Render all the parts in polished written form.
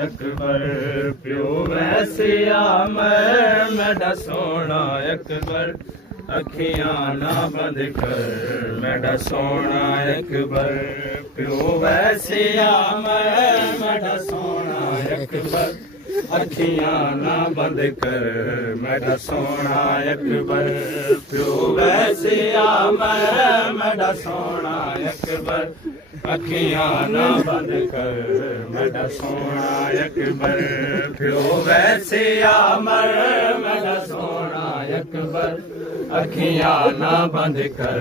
अकबर प्यो वैसिया मेरा सोना अकबर अखियां ना बंद कर मेरा सोना अकबर प्यो वैसिया मेरा सोना अकबर अखियां ना बंद कर मेरा सोना अकबर प्यो वैसिया मेरा सोना अकबर अखियां ना बंद कर मेरा सोना अकबर प्यो वैसिया मेरा सोना अकबर अखियां ना बंद कर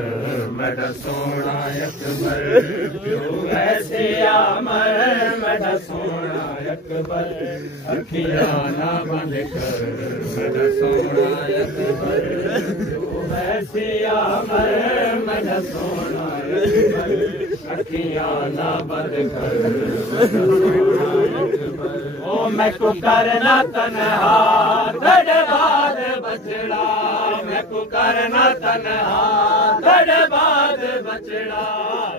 मेरा सोना अकबर प्यो वैसिया मेरा सोना अकबर अखियां ना बंद कर मेरा सोना अकबर प्यो वैसिया मेरा सोना अकबर अखियां ना बंद कर मेरा सोना अकबर ओ मैं को करना तन्हा धड़बाद बचड़ा मैं को करना तन्हा धड़बाद बचड़ा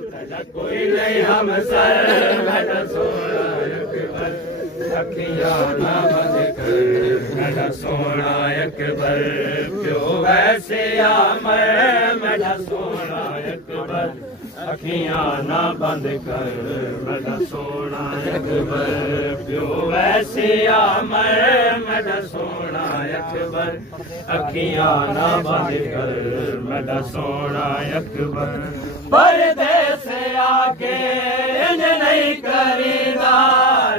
तेरा कोई नहीं हम सर मेरा सोना अकबर अखियां ना बंद कर मेरा सोना अकबर प्यो वैसिया मेरा सोना अकबर अखियां ना बंद कर मेरा सोना अकबर प्यो वैसिया मेरा सोना अकबर अखियां ना बंद कर मेरा सोना अकबर परदेस आके इंज नहीं करीदा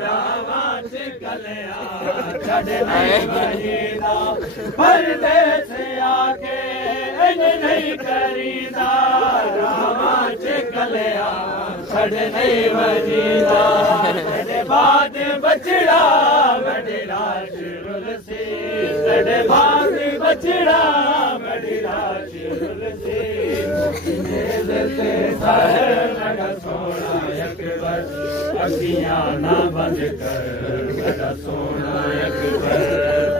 रावा चिकलिया छड़ नहीं वजीदा परदेस आके इंज नहीं करीदा रावा चिकलिया छड़ नहीं वजीदा तेरे बाद बचड़ा बड़ी लाश रुलसी तेरे बाद बचड़ा बड़ी लाश रुलसी मेरा सोना अकबर अखियां ना बंद कर मेरा सोना अकबर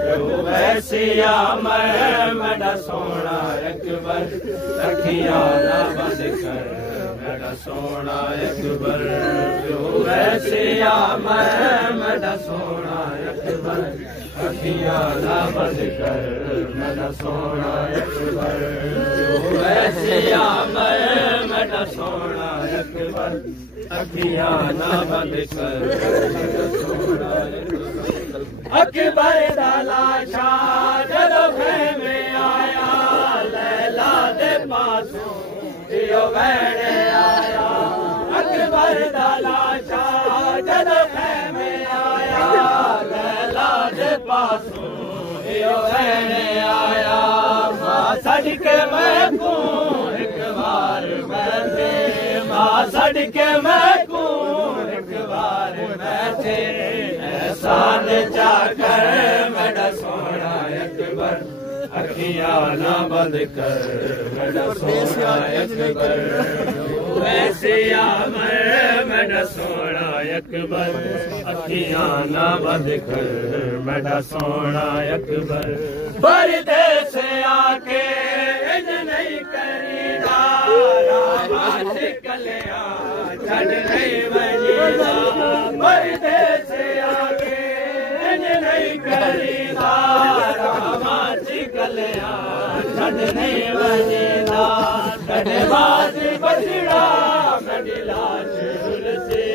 प्यो वैसिया मेरा सोना अकबर अखियां ना बंद कर मेरा सोना अकबर प्यो वैसिया मेरा सोना अकबर अखियां ना बंद कर मेरा सोना अकबर प्यो वैसिया मेरा सोना अकबर अखियां ना बंद कर मेरा सोना अकबर दा लाशा जदों खेमे आया लैला दे पासों दियो वैणे आया अकबर दा लाशा जदों खेमे आया लैला दे पासों दियो वैणे आया मां छड़ के मैं को एक बार बैठे मां छड़ के मैं को एक बार बैठे एहसान चाकर मेरा सोना अकबर अखियां ना बंद कर मेरा सोना अकबर वैसिया मेरा सोना अकबर अखियां ना बंद कर मेरा सोना अकबर परदेस आके इंज नहीं करीदा रावा चिकलिया छड़ नहीं वजीदा परदेस आके इंज नहीं करीदा रावा चिकलिया छड़ नहीं वजीदा तेरे बाद बचड़ा मेरी लाश रुलसी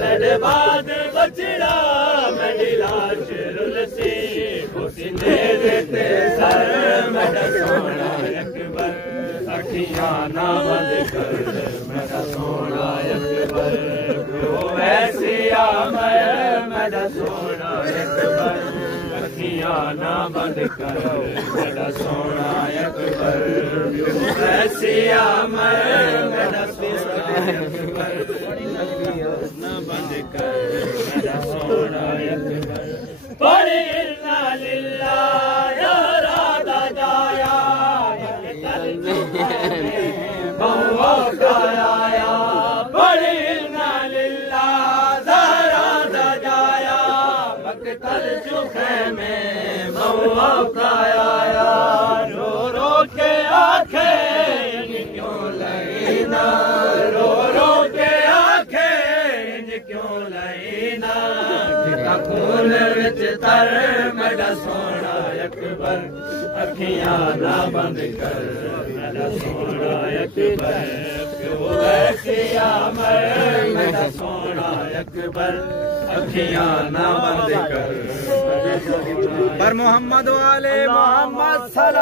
तेरे बाद बचड़ा मेरी लाश रुलसी सीने देते सर मेरा सोना अकबर अखियां ना बंद कर मेरा सोना अकबर प्यो वैसिया मेरा सोना अकबर अखियां ना बंद कर मेरा सोना अकबर प्यो वैसिया मेरा सोना अकबर अखियां ना बंद कर मेरा सोना अकबर बड़ी इन्ना लिल्ला या राधा जाया बहुआ का आया बड़ी इन्ना लिल्ला राधा जाया मकतल चुखे में बहुआ का आया रो रो के आखे क्यों लगीना रो रो के आखे क्यों लगीना खून विच तर मेरा सोना अकबर अखियां ना बंद कर मेरा सोना अकबर ऐसिया मेरा सोना अकबर अखियां ना बंद कर पर मोहम्मद वाले मोहम्मद सल्लल्लाहु